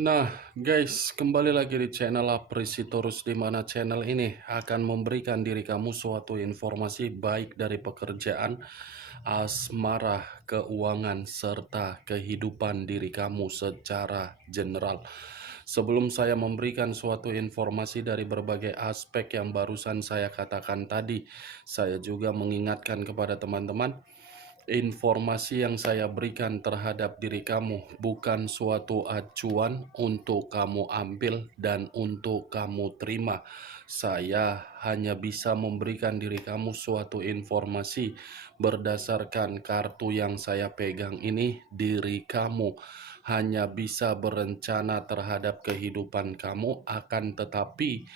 Nah, guys, kembali lagi di channel Apresitorus, di mana channel ini akan memberikan diri kamu suatu informasi baik dari pekerjaan, asmara, keuangan, serta kehidupan diri kamu secara general. Sebelum saya memberikan suatu informasi dari berbagai aspek yang barusan saya katakan tadi, saya juga mengingatkan kepada teman-teman, informasi yang saya berikan terhadap diri kamu bukan suatu acuan untuk kamu ambil dan untuk kamu terima. Saya hanya bisa memberikan diri kamu suatu informasi berdasarkan kartu yang saya pegang ini. Diri kamu hanya bisa berencana terhadap kehidupan kamu, akan tetapi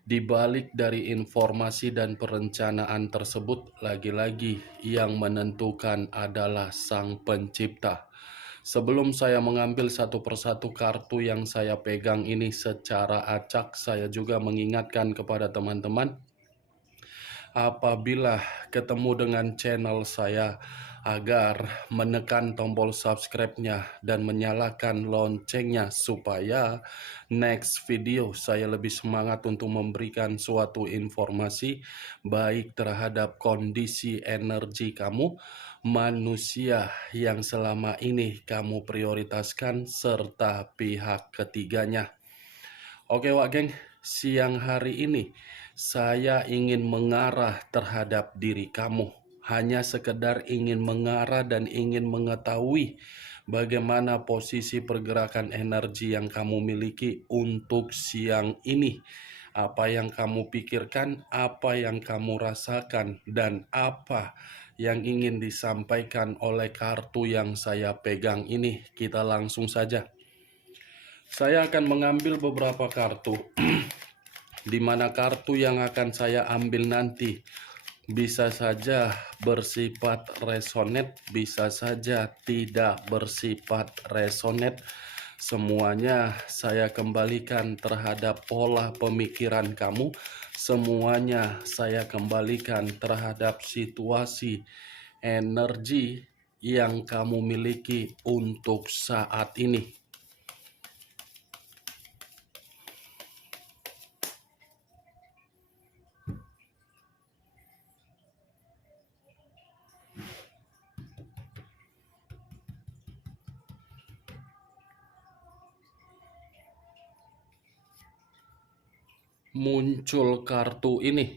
di balik dari informasi dan perencanaan tersebut, lagi-lagi yang menentukan adalah Sang Pencipta. Sebelum saya mengambil satu persatu kartu yang saya pegang ini secara acak, saya juga mengingatkan kepada teman-teman, apabila ketemu dengan channel saya, agar menekan tombol subscribe-nya dan menyalakan loncengnya supaya next video saya lebih semangat untuk memberikan suatu informasi baik terhadap kondisi energi kamu, manusia yang selama ini kamu prioritaskan, serta pihak ketiganya. Oke Wak Geng, siang hari ini saya ingin mengarah terhadap diri kamu. Hanya sekedar ingin mengarah dan ingin mengetahui bagaimana posisi pergerakan energi yang kamu miliki untuk siang ini. Apa yang kamu pikirkan, apa yang kamu rasakan, dan apa yang ingin disampaikan oleh kartu yang saya pegang ini. Kita langsung saja. Saya akan mengambil beberapa kartu, di mana kartu yang akan saya ambil nanti bisa saja bersifat resonate, bisa saja tidak bersifat resonate. Semuanya saya kembalikan terhadap pola pemikiran kamu. Semuanya saya kembalikan terhadap situasi energi yang kamu miliki untuk saat ini. Muncul kartu ini.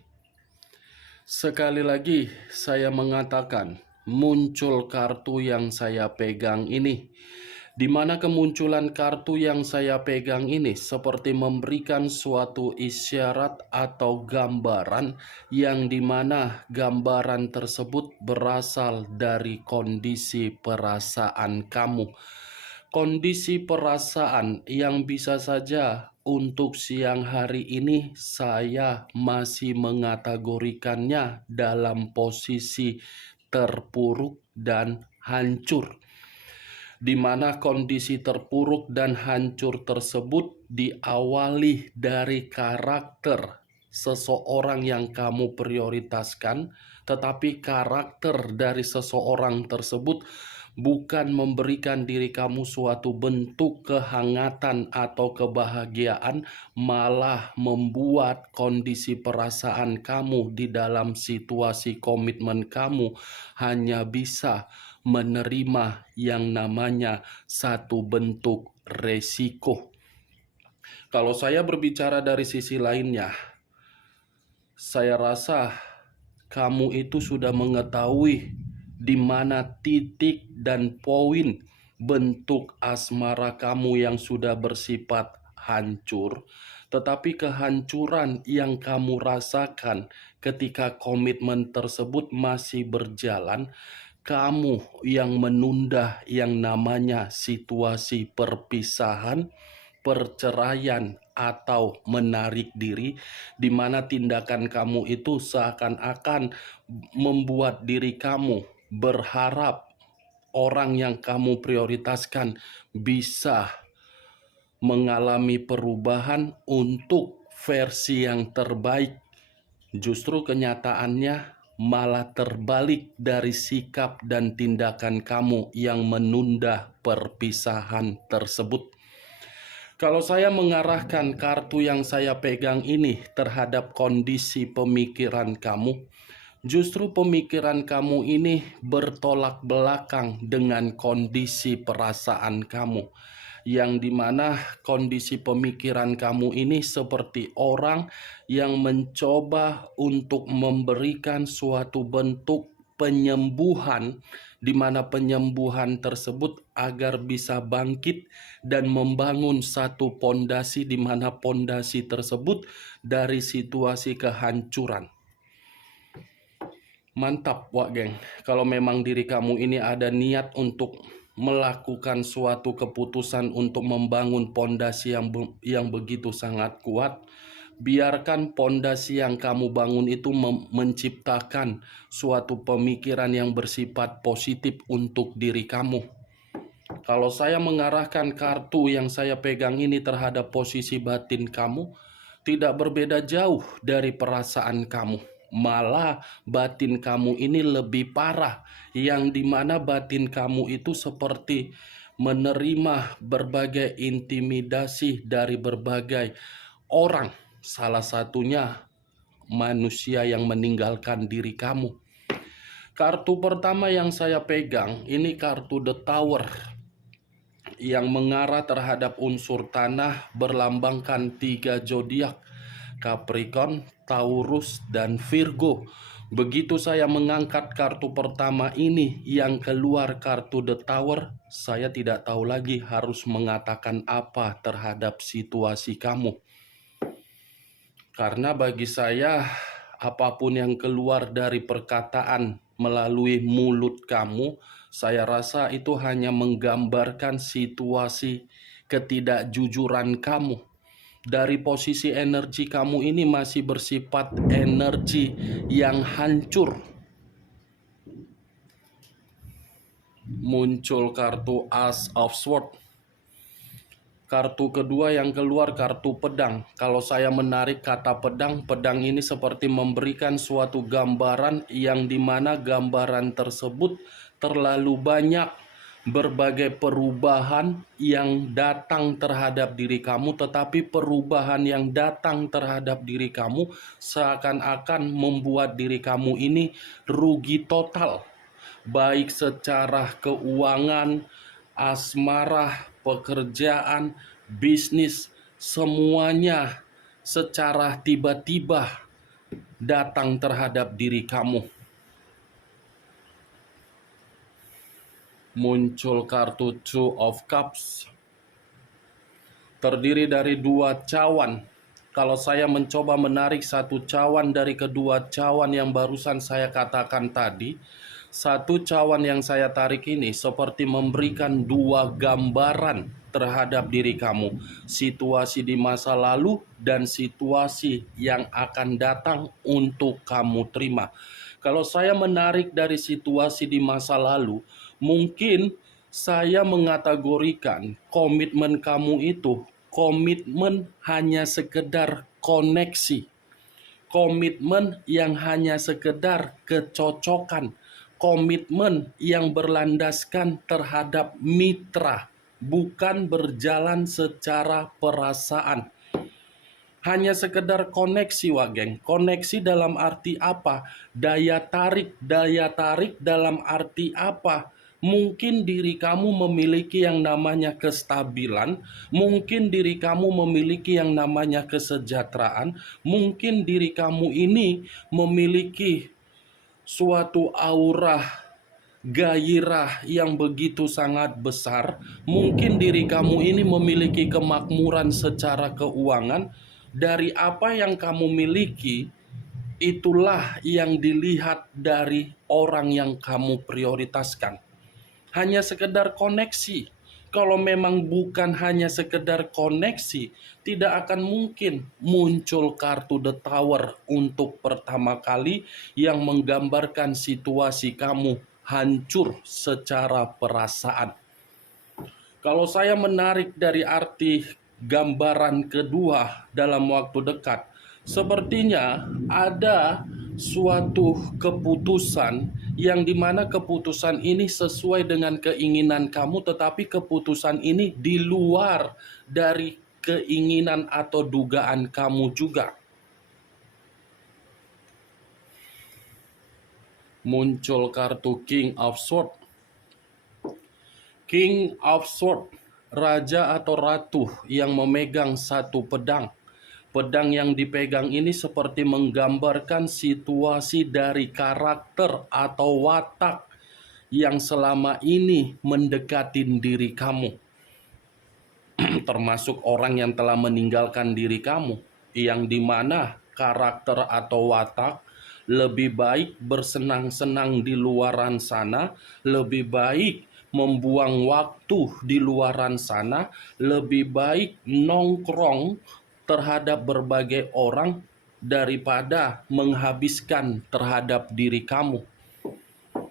Sekali lagi saya mengatakan, muncul kartu yang saya pegang ini. Di mana kemunculan kartu yang saya pegang ini seperti memberikan suatu isyarat atau gambaran, yang dimana gambaran tersebut berasal dari kondisi perasaan kamu. Kondisi perasaan yang bisa saja untuk siang hari ini saya masih mengategorikannya dalam posisi terpuruk dan hancur, di mana kondisi terpuruk dan hancur tersebut diawali dari karakter seseorang yang kamu prioritaskan, tetapi karakter dari seseorang tersebut bukan memberikan diri kamu suatu bentuk kehangatan atau kebahagiaan, malah membuat kondisi perasaan kamu di dalam situasi komitmen kamu hanya bisa menerima yang namanya satu bentuk resiko. Kalau saya berbicara dari sisi lainnya, saya rasa kamu itu sudah mengetahui di mana titik dan poin bentuk asmara kamu yang sudah bersifat hancur. Tetapi kehancuran yang kamu rasakan ketika komitmen tersebut masih berjalan, kamu yang menunda yang namanya situasi perpisahan, perceraian, atau menarik diri, di mana tindakan kamu itu seakan-akan membuat diri kamu berharap orang yang kamu prioritaskan bisa mengalami perubahan untuk versi yang terbaik. Justru kenyataannya malah terbalik dari sikap dan tindakan kamu yang menunda perpisahan tersebut. Kalau saya mengarahkan kartu yang saya pegang ini terhadap kondisi pemikiran kamu, justru pemikiran kamu ini bertolak belakang dengan kondisi perasaan kamu, yang dimana kondisi pemikiran kamu ini seperti orang yang mencoba untuk memberikan suatu bentuk penyembuhan, di mana penyembuhan tersebut agar bisa bangkit dan membangun satu pondasi, di mana pondasi tersebut dari situasi kehancuran. Mantap, Wak Geng. Kalau memang diri kamu ini ada niat untuk melakukan suatu keputusan untuk membangun pondasi yang begitu sangat kuat, biarkan pondasi yang kamu bangun itu menciptakan suatu pemikiran yang bersifat positif untuk diri kamu. Kalau saya mengarahkan kartu yang saya pegang ini terhadap posisi batin kamu, tidak berbeda jauh dari perasaan kamu. Malah batin kamu ini lebih parah, yang dimana batin kamu itu seperti menerima berbagai intimidasi dari berbagai orang. Salah satunya manusia yang meninggalkan diri kamu. Kartu pertama yang saya pegang ini kartu The Tower, yang mengarah terhadap unsur tanah, berlambangkan 3 zodiak: Capricorn, Taurus, dan Virgo. Begitu saya mengangkat kartu pertama ini yang keluar kartu The Tower, saya tidak tahu lagi harus mengatakan apa terhadap situasi kamu. Karena bagi saya, apapun yang keluar dari perkataan melalui mulut kamu, saya rasa itu hanya menggambarkan situasi ketidakjujuran kamu. Dari posisi energi kamu ini masih bersifat energi yang hancur. Muncul kartu Ace of Swords. Kartu kedua yang keluar kartu pedang. Kalau saya menarik kata pedang, pedang ini seperti memberikan suatu gambaran yang dimana gambaran tersebut terlalu banyak berbagai perubahan yang datang terhadap diri kamu, tetapi perubahan yang datang terhadap diri kamu seakan-akan membuat diri kamu ini rugi total, baik secara keuangan, asmara, pekerjaan, bisnis, semuanya secara tiba-tiba datang terhadap diri kamu. Muncul kartu Two of Cups, terdiri dari 2 cawan. Kalau saya mencoba menarik satu cawan dari kedua cawan yang barusan saya katakan tadi, satu cawan yang saya tarik ini seperti memberikan 2 gambaran terhadap diri kamu, situasi di masa lalu dan situasi yang akan datang untuk kamu terima. Kalau saya menarik dari situasi di masa lalu, mungkin saya mengategorikan komitmen kamu itu komitmen hanya sekedar koneksi, komitmen yang hanya sekedar kecocokan, komitmen yang berlandaskan terhadap mitra, bukan berjalan secara perasaan. Hanya sekedar koneksi, Wak Geng. Koneksi dalam arti apa? Daya tarik dalam arti apa? Mungkin diri kamu memiliki yang namanya kestabilan, mungkin diri kamu memiliki yang namanya kesejahteraan, mungkin diri kamu ini memiliki suatu aura gairah yang begitu sangat besar, mungkin diri kamu ini memiliki kemakmuran secara keuangan. Dari apa yang kamu miliki, itulah yang dilihat dari orang yang kamu prioritaskan. Hanya sekedar koneksi. Kalau memang bukan hanya sekedar koneksi, tidak akan mungkin muncul kartu The Tower untuk pertama kali yang menggambarkan situasi kamu hancur secara perasaan. Kalau saya menarik dari arti gambaran kedua dalam waktu dekat, sepertinya ada suatu keputusan yang dimana keputusan ini sesuai dengan keinginan kamu, tetapi keputusan ini di luar dari keinginan atau dugaan kamu juga. Muncul kartu King of Swords. King of Swords, raja atau ratu yang memegang satu pedang. Pedang yang dipegang ini seperti menggambarkan situasi dari karakter atau watak yang selama ini mendekatin diri kamu. Termasuk orang yang telah meninggalkan diri kamu, yang dimana karakter atau watak lebih baik bersenang-senang di luaran sana, lebih baik membuang waktu di luaran sana, lebih baik nongkrong terhadap berbagai orang daripada menghabiskan terhadap diri kamu.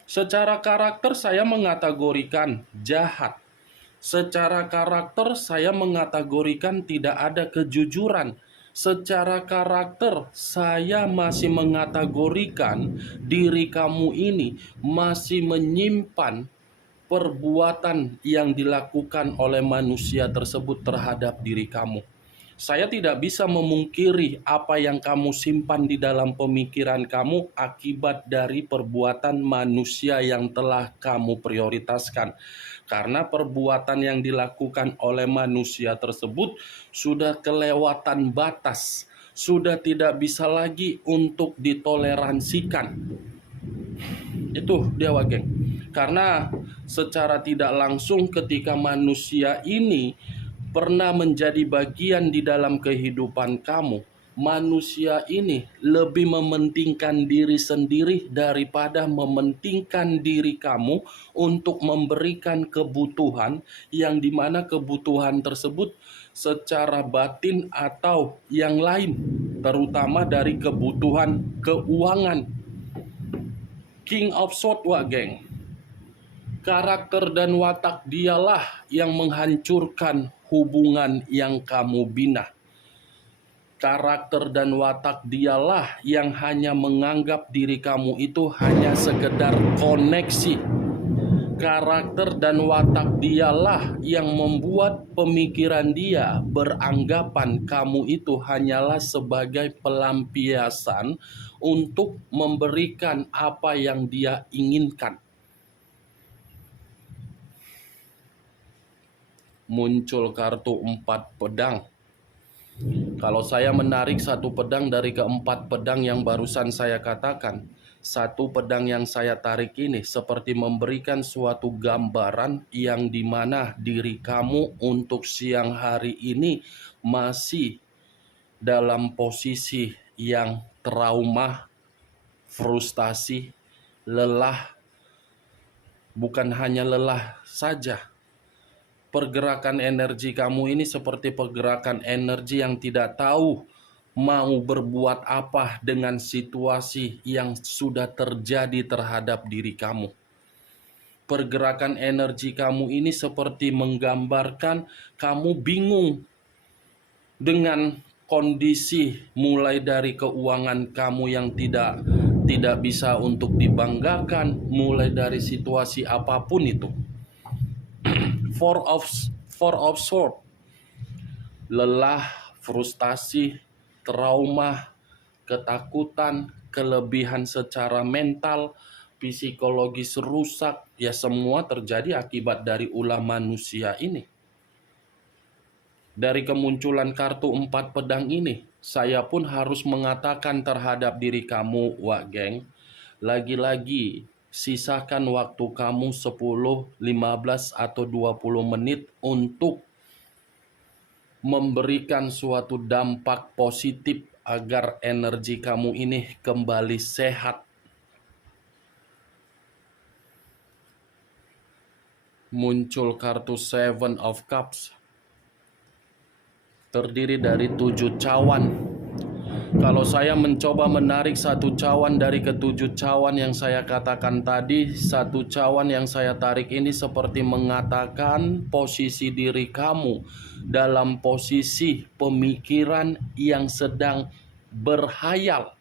Secara karakter saya mengategorikan jahat. Secara karakter saya mengategorikan tidak ada kejujuran. Secara karakter saya masih mengategorikan diri kamu ini masih menyimpan perbuatan yang dilakukan oleh manusia tersebut terhadap diri kamu. Saya tidak bisa memungkiri apa yang kamu simpan di dalam pemikiran kamu akibat dari perbuatan manusia yang telah kamu prioritaskan. Karena perbuatan yang dilakukan oleh manusia tersebut sudah kelewatan batas, sudah tidak bisa lagi untuk ditoleransikan. Itu dia, geng. Karena secara tidak langsung ketika manusia ini pernah menjadi bagian di dalam kehidupan kamu, manusia ini lebih mementingkan diri sendiri daripada mementingkan diri kamu untuk memberikan kebutuhan yang dimana kebutuhan tersebut secara batin atau yang lain, terutama dari kebutuhan keuangan. King of Swords, geng. Karakter dan watak dialah yang menghancurkan hubungan yang kamu bina. Karakter dan watak dialah yang hanya menganggap diri kamu itu hanya sekedar koneksi. Karakter dan watak dialah yang membuat pemikiran dia beranggapan kamu itu hanyalah sebagai pelampiasan untuk memberikan apa yang dia inginkan. Muncul kartu 4 pedang. Kalau saya menarik satu pedang dari keempat pedang yang barusan saya katakan, satu pedang yang saya tarik ini seperti memberikan suatu gambaran yang dimana diri kamu untuk siang hari ini masih dalam posisi yang trauma, frustasi, lelah. Bukan hanya lelah saja, pergerakan energi kamu ini seperti pergerakan energi yang tidak tahu mau berbuat apa dengan situasi yang sudah terjadi terhadap diri kamu. Pergerakan energi kamu ini seperti menggambarkan kamu bingung dengan kondisi mulai dari keuangan kamu yang tidak bisa untuk dibanggakan, mulai dari situasi apapun itu. Four of Swords, lelah, frustasi, trauma, ketakutan, kelebihan secara mental, psikologis rusak, ya semua terjadi akibat dari ulah manusia ini. Dari kemunculan kartu 4 pedang ini, saya pun harus mengatakan terhadap diri kamu, geng, lagi-lagi sisakan waktu kamu 10, 15, atau 20 menit untuk memberikan suatu dampak positif agar energi kamu ini kembali sehat. Muncul kartu 7 of Cups. Terdiri dari 7 cawan. Kalau saya mencoba menarik satu cawan dari ketujuh cawan yang saya katakan tadi, satu cawan yang saya tarik ini seperti mengatakan posisi diri kamu dalam posisi pemikiran yang sedang berhayal.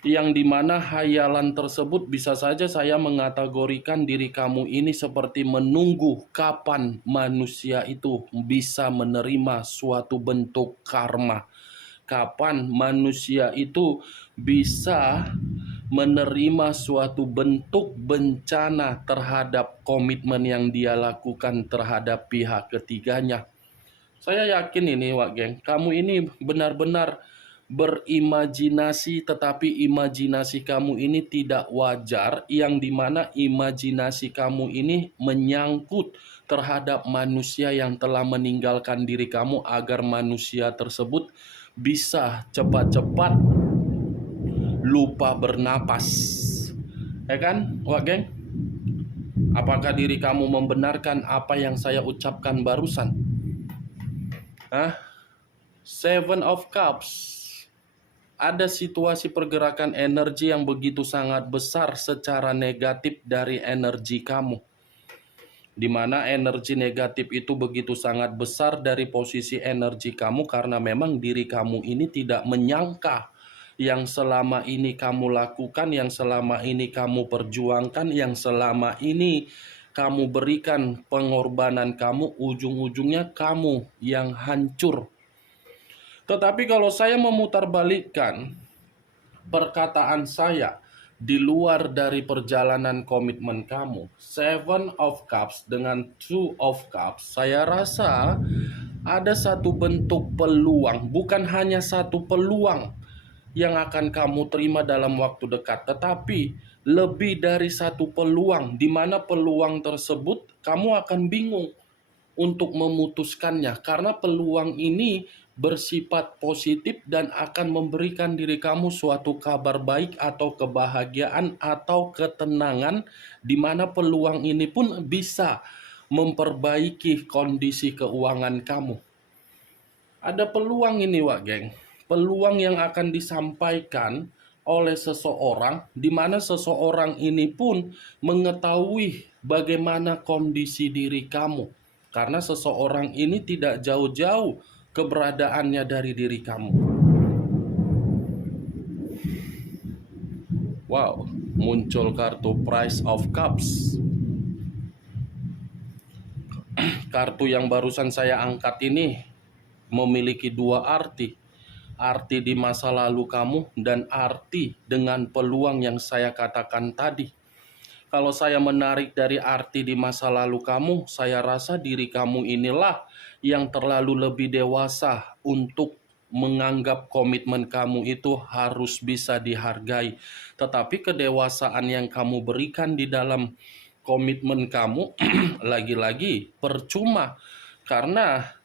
yang dimana hayalan tersebut bisa saja saya mengategorikan diri kamu ini seperti menunggu kapan manusia itu bisa menerima suatu bentuk karma. Kapan manusia itu bisa menerima suatu bentuk bencana terhadap komitmen yang dia lakukan terhadap pihak ketiganya. Saya yakin ini, Wak Geng, kamu ini benar-benar berimajinasi, tetapi imajinasi kamu ini tidak wajar, yang dimana imajinasi kamu ini menyangkut terhadap manusia yang telah meninggalkan diri kamu agar manusia tersebut bisa cepat-cepat lupa bernapas. Ya kan, Wak Geng? Apakah diri kamu membenarkan apa yang saya ucapkan barusan? Hah? Seven of Cups. Ada situasi pergerakan energi yang begitu sangat besar secara negatif dari energi kamu. Di mana energi negatif itu begitu sangat besar dari posisi energi kamu karena memang diri kamu ini tidak menyangka yang selama ini kamu lakukan, yang selama ini kamu perjuangkan, yang selama ini kamu berikan pengorbanan kamu, ujung-ujungnya kamu yang hancur. Tetapi kalau saya memutarbalikkan perkataan saya di luar dari perjalanan komitmen kamu, Seven of Cups dengan Two of Cups, saya rasa ada satu bentuk peluang, bukan hanya satu peluang yang akan kamu terima dalam waktu dekat, tetapi lebih dari satu peluang, di mana peluang tersebut kamu akan bingung untuk memutuskannya karena peluang ini bersifat positif dan akan memberikan diri kamu suatu kabar baik atau kebahagiaan atau ketenangan, di mana peluang ini pun bisa memperbaiki kondisi keuangan kamu. Ada peluang ini, Wak Geng. Peluang yang akan disampaikan oleh seseorang, di mana seseorang ini pun mengetahui bagaimana kondisi diri kamu. Karena seseorang ini tidak jauh-jauh keberadaannya dari diri kamu. Wow, muncul kartu Price of Cups. Kartu yang barusan saya angkat ini memiliki dua arti. Arti di masa lalu kamu dan arti dengan peluang yang saya katakan tadi. Kalau saya menarik dari arti di masa lalu kamu, saya rasa diri kamu inilah yang terlalu lebih dewasa untuk menganggap komitmen kamu itu harus bisa dihargai. Tetapi kedewasaan yang kamu berikan di dalam komitmen kamu lagi-lagi percuma, karena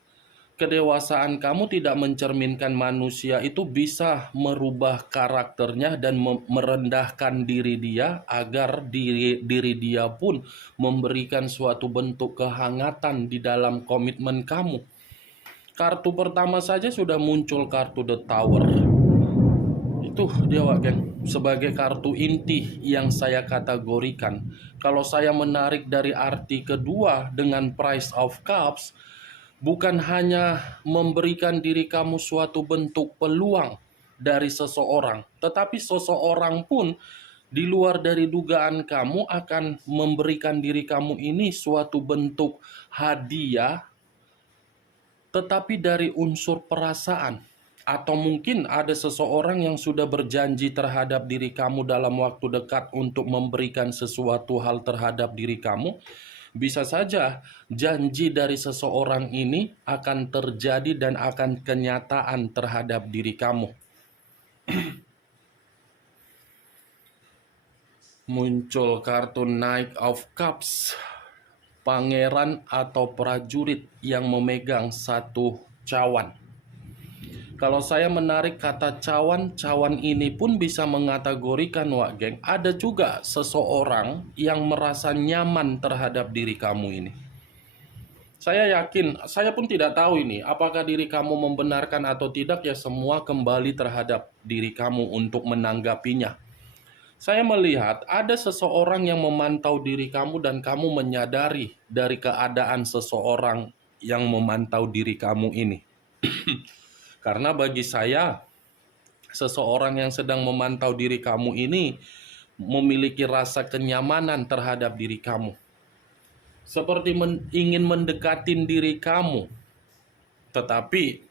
kedewasaan kamu tidak mencerminkan manusia itu bisa merubah karakternya dan merendahkan diri dia agar diri dia pun memberikan suatu bentuk kehangatan di dalam komitmen kamu. Kartu pertama saja sudah muncul kartu The Tower. Itu dia, Wak Geng, sebagai kartu inti yang saya kategorikan. Kalau saya menarik dari arti kedua dengan Price of Cups, bukan hanya memberikan diri kamu suatu bentuk peluang dari seseorang, tetapi seseorang pun di luar dari dugaan kamu akan memberikan diri kamu ini suatu bentuk hadiah, tetapi dari unsur perasaan. Atau mungkin ada seseorang yang sudah berjanji terhadap diri kamu dalam waktu dekat untuk memberikan sesuatu hal terhadap diri kamu. Bisa saja janji dari seseorang ini akan terjadi dan akan kenyataan terhadap diri kamu. Muncul kartu Knight of Cups. Pangeran atau prajurit yang memegang satu cawan. Kalau saya menarik kata cawan, cawan ini pun bisa mengategorikan, Wak Geng, ada juga seseorang yang merasa nyaman terhadap diri kamu ini. Saya yakin, saya pun tidak tahu ini, apakah diri kamu membenarkan atau tidak, ya semua kembali terhadap diri kamu untuk menanggapinya. Saya melihat ada seseorang yang memantau diri kamu dan kamu menyadari dari keadaan seseorang yang memantau diri kamu ini. Karena bagi saya seseorang yang sedang memantau diri kamu ini memiliki rasa kenyamanan terhadap diri kamu. Seperti ingin mendekatin diri kamu, tetapi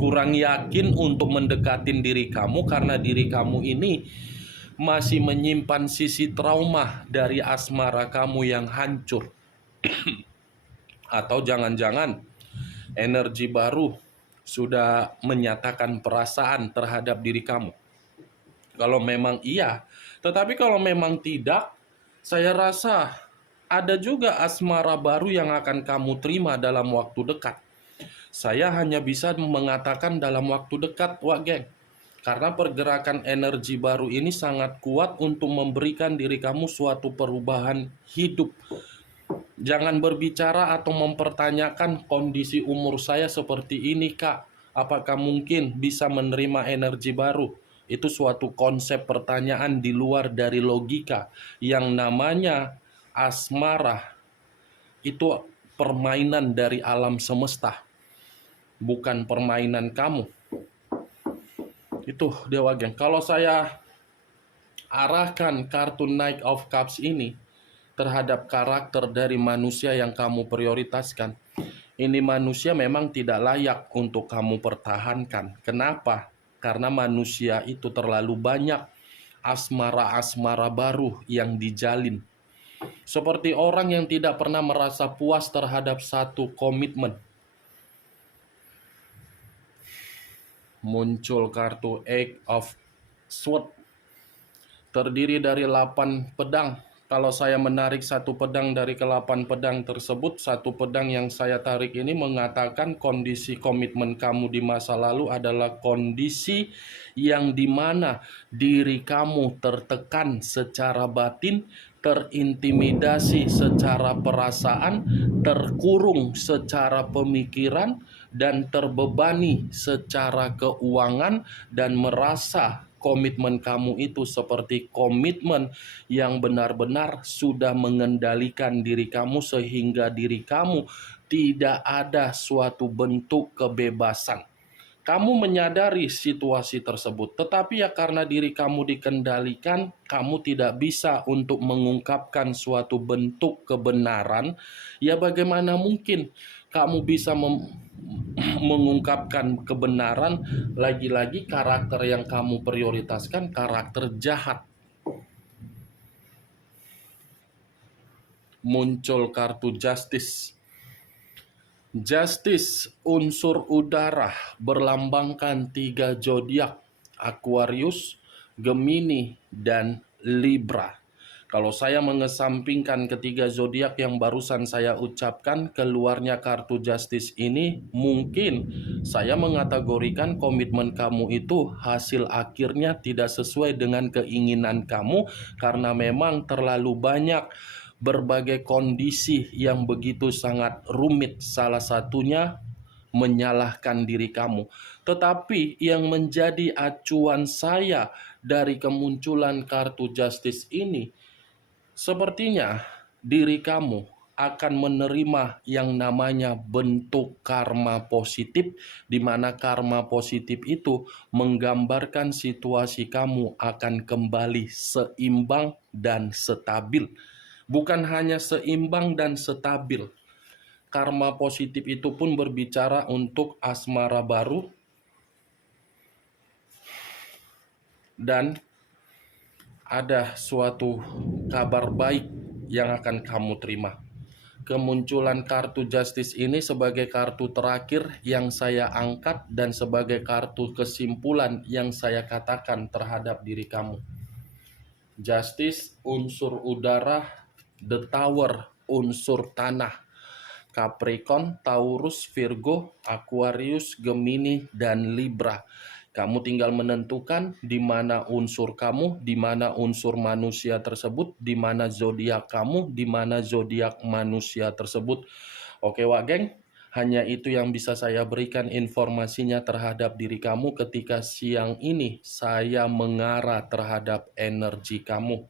kurang yakin untuk mendekatin diri kamu karena diri kamu ini masih menyimpan sisi trauma dari asmara kamu yang hancur. Atau jangan-jangan energi baru sudah menyatakan perasaan terhadap diri kamu. Kalau memang iya, tetapi kalau memang tidak, saya rasa ada juga asmara baru yang akan kamu terima dalam waktu dekat. Saya hanya bisa mengatakan dalam waktu dekat, Wak Geng. Karena pergerakan energi baru ini sangat kuat untuk memberikan diri kamu suatu perubahan hidup. Jangan berbicara atau mempertanyakan kondisi umur saya seperti ini, Kak. Apakah mungkin bisa menerima energi baru? Itu suatu konsep pertanyaan di luar dari logika. Yang namanya asmara itu permainan dari alam semesta, bukan permainan kamu. Itu Dewa Geng. Kalau saya arahkan kartu Knight of Cups ini terhadap karakter dari manusia yang kamu prioritaskan, ini manusia memang tidak layak untuk kamu pertahankan. Kenapa? Karena manusia itu terlalu banyak asmara-asmara baru yang dijalin. Seperti orang yang tidak pernah merasa puas terhadap satu komitmen. Muncul kartu Eight of Swords, terdiri dari 8 pedang. Kalau saya menarik satu pedang dari ke-8 pedang tersebut, satu pedang yang saya tarik ini mengatakan kondisi komitmen kamu di masa lalu adalah kondisi yang dimana diri kamu tertekan secara batin, terintimidasi secara perasaan, terkurung secara pemikiran, dan terbebani secara keuangan, dan merasa komitmen kamu itu seperti komitmen yang benar-benar sudah mengendalikan diri kamu sehingga diri kamu tidak ada suatu bentuk kebebasan. Kamu menyadari situasi tersebut, tetapi ya karena diri kamu dikendalikan, kamu tidak bisa untuk mengungkapkan suatu bentuk kebenaran. Ya bagaimana mungkin kamu bisa mengungkapkan kebenaran, lagi-lagi karakter yang kamu prioritaskan karakter jahat. Muncul kartu Justice. Justice unsur udara berlambangkan 3 zodiak, Aquarius, Gemini, dan Libra. Kalau saya mengesampingkan ketiga zodiak yang barusan saya ucapkan, keluarnya kartu Justice ini, mungkin saya mengategorikan komitmen kamu itu hasil akhirnya tidak sesuai dengan keinginan kamu karena memang terlalu banyak berbagai kondisi yang begitu sangat rumit. Salah satunya menyalahkan diri kamu. Tetapi yang menjadi acuan saya dari kemunculan kartu Justice ini, sepertinya diri kamu akan menerima yang namanya bentuk karma positif, di mana karma positif itu menggambarkan situasi kamu akan kembali seimbang dan stabil. Bukan hanya seimbang dan stabil, karma positif itu pun berbicara untuk asmara baru dan ada suatu kabar baik yang akan kamu terima. Kemunculan kartu Justice ini sebagai kartu terakhir yang saya angkat dan sebagai kartu kesimpulan yang saya katakan terhadap diri kamu. Justice unsur udara, The Tower unsur tanah, Capricorn, Taurus, Virgo, Aquarius, Gemini, dan Libra. Kamu tinggal menentukan di mana unsur kamu, di mana unsur manusia tersebut, di mana zodiak kamu, di mana zodiak manusia tersebut. Oke, Wak Geng, hanya itu yang bisa saya berikan informasinya terhadap diri kamu ketika siang ini saya mengarah terhadap energi kamu.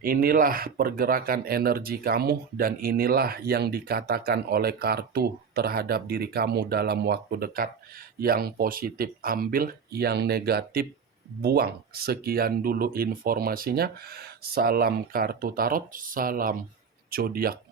Inilah pergerakan energi kamu dan inilah yang dikatakan oleh kartu terhadap diri kamu dalam waktu dekat. Yang positif ambil, yang negatif buang. Sekian dulu informasinya. Salam kartu tarot, salam zodiak.